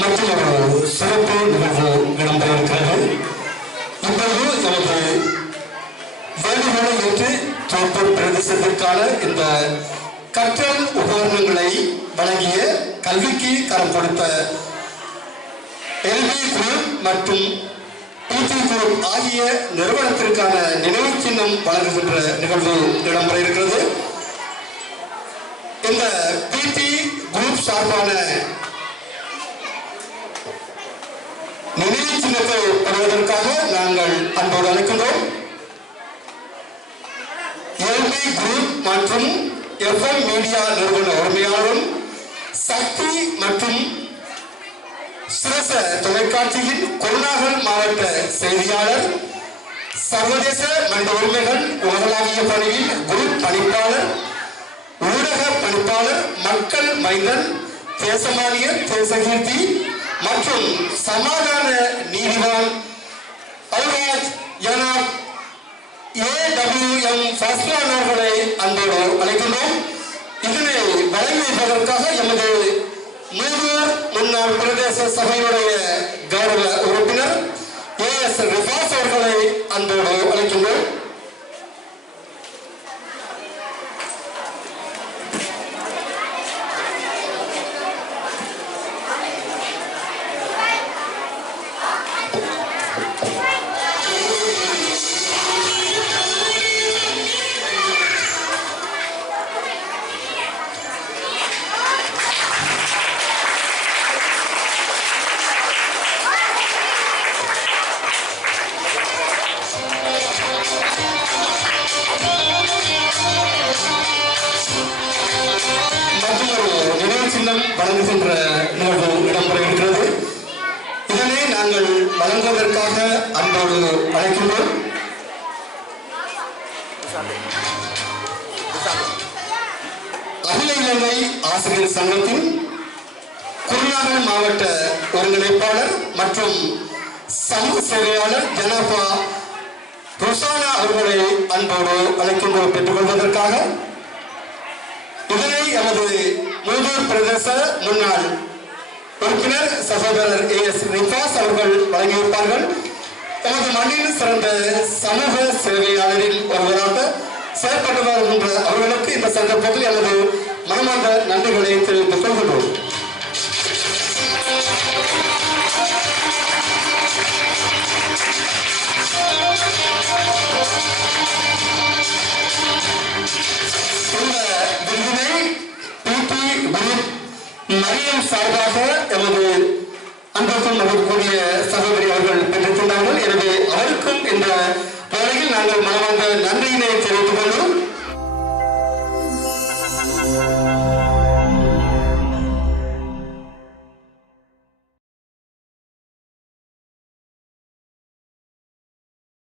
மற்றும் ஒரு சிறப்பு நிகழ்வு இடம்பெற இருக்கிறது. இப்பொழுது நமது வேண்டுகோளை ஏற்று தோப்பூர் பிரதேசத்திற்கான இந்த கற்றல் உபகரணங்களை வழங்கிய கல்விக்கு கரம் கொடுத்த எல்வி குரூப் மற்றும் பிடி குரூப் ஆகிய நிறுவனத்திற்கான நினைவு சின்னம் வழங்குகின்ற நிகழ்வு இடம்பெற இருக்கிறது. இந்த பிடி குரூப் சார்பான நினைவு சின்னத்தை பெறுவதற்காக நாங்கள் அன்போடு அழைக்கின்றோம். எல்வி குரூப் மற்றும் எஃப்எம் மீடியா நிறுவன உரிமையாளரும் சக்தி மற்றும் சிரச தொலைக்காட்சியின் குருநாகல் மாவட்ட செய்தியாளர், சர்வதேச மனித உரிமைகள் உலகளாவிய பணியில் குரூப் பணிப்பாளர், ஊடக பணிப்பாளர், மக்கள் மைந்தன், தேசமானிய தேசகீர்த்தி மற்றும் சமாதான நீதிவான் அல்ராஜ் ஜனாப் AWM ஃபஸ்லான் அவர்களை அன்போடு அழைக்கின்றோம். இதனை வழங்கி வைப்பதற்காக எமது மூதூர் முன்னாள் பிரதேச சபையுடைய கௌரவ உறுப்பினர் AS ரிஃபாஸ் அவர்களை அன்போடு அழைக்கின்றோம். வழங்குகின்ற நிகழ்வு இடம்பெற இருக்கிறது. இதனை நாங்கள் வழங்குவதற்காக அன்போடு அழைக்கின்றோம். அகில இலங்கை ஆசிரியர் சங்கத்தின் குருநாகல் மாவட்ட ஒருங்கிணைப்பாளர் மற்றும் சமூக சேவையாளர் ஜனாபா ருசானா அவர்களை அன்போடு அழைக்கின்றோம் பெற்றுக்கொள்வதற்காக. இதனை எமது மூதூர் பிரதேச முன்னாள் உறுப்பினர் சகோதரர் AS ரிஃபாஸ் அவர்கள் வழங்கி வைப்பார்கள். எமது மண்ணில் சிறந்த சமூக சேவையாளரில் ஒருவராக செயல்பட்டு வருகின்ற அவர்களுக்கு இந்த சந்தர்ப்பத்தில் எமது மனமார்ந்த நன்றிகளை தெரிவித்துக் கொள்கின்றோம். இந்த விருதினை பிடி குரூப் மரியம் சார்பாக எமது அன்புக்கும் மதிப்புக்குரிய சகோதரி அவர்கள் பெற்றிருக்கின்றார்கள். எனவே அவருக்கும் இந்த வேளையில் நாங்கள் மனமார்ந்த நன்றியினை